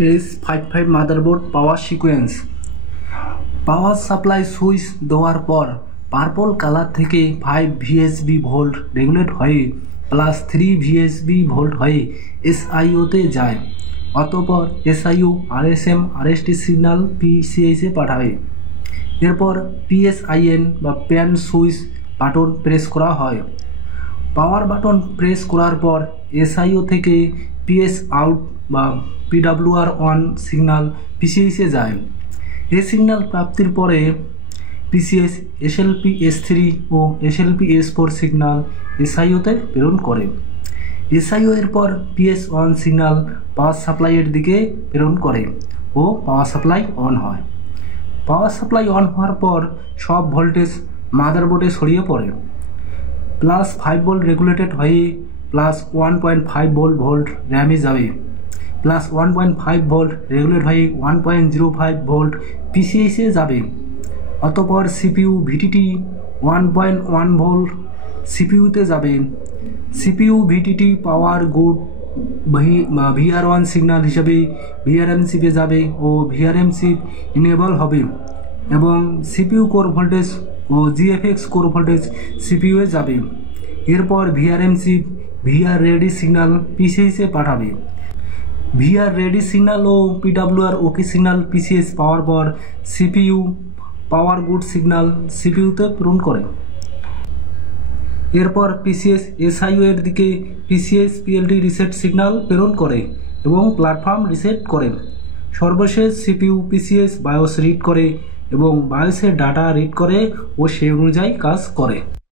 AS55 motherboard পাওয়ার sequence. Power supply switch দেওয়ার পর purple colour থেকে 5 VSB ভোল্ট রেগুলেট হয়ে +3 VSB ভোল্ট হয়ে SIO-তে যায়। অতঃপর SIO RSM RST সিগন্যাল PCS-এ পাঠাবে। এরপর PSIN বা প্যান সুইচ বাটন প্রেস করা হয়। পাওয়ার বাটন প্রেস করার পর SIO থেকে PS আউট বা PWR অন সিগন্যাল PCS-এ যায়। এই সিগন্যাল প্রাপ্তির পরে PCS SLP S3 ও SLP S4 সিগন্যাল SIO-তে প্রেরণ করে। SIO এরপর PS অন সিগন্যাল পাওয়ার সাপ্লাইয়ের দিকে প্রেরণ করে ও পাওয়ার সাপ্লাই অন হয়। পাওয়ার সাপ্লাই অন হওয়ার পর সব ভোল্টেজ মাদারবোর্ডে ছড়িয়ে পড়ে। +5 ভোল্ট রেগুলেটেড হয়ে +1.5 ভোল্ট র্যামে যাবে। +1.5 ভোল্ট রেগুলেট হয়ে 1.05 ভোল্ট PCS-এ যাবে। অতঃপর CPU VTT 1.1 ভোল্ট CPU-তে যাবে। CPU VTT পাওয়ার গুড VR1 সিগন্যাল হিসাবে VRM চিপে যাবে ও VRM চিপ ইনেবল হবে এবং CPU কোর ভোল্টেজ ও GFX কোর ভোল্টেজ CPU-এ যাবে। এরপর VRM chip VR ready signal PCS-এ পাঠাবে। VR রেডি সিগন্যাল ও PWR okay signal PCS power পর CPU পাওয়ার গুড সিগন্যাল CPU-তে প্রেরণ করে। এরপর PCS SIO এর দিকে PCS PLD রিসেট সিগন্যাল প্রেরণ করে এবং প্ল্যাটফর্ম রিসেট করে। সর্বশেষ CPU PCS BIOS রিড করে এবং BIOS-এর ডাটা রিড করে ও সেই অনুযায়ী কাজ করে।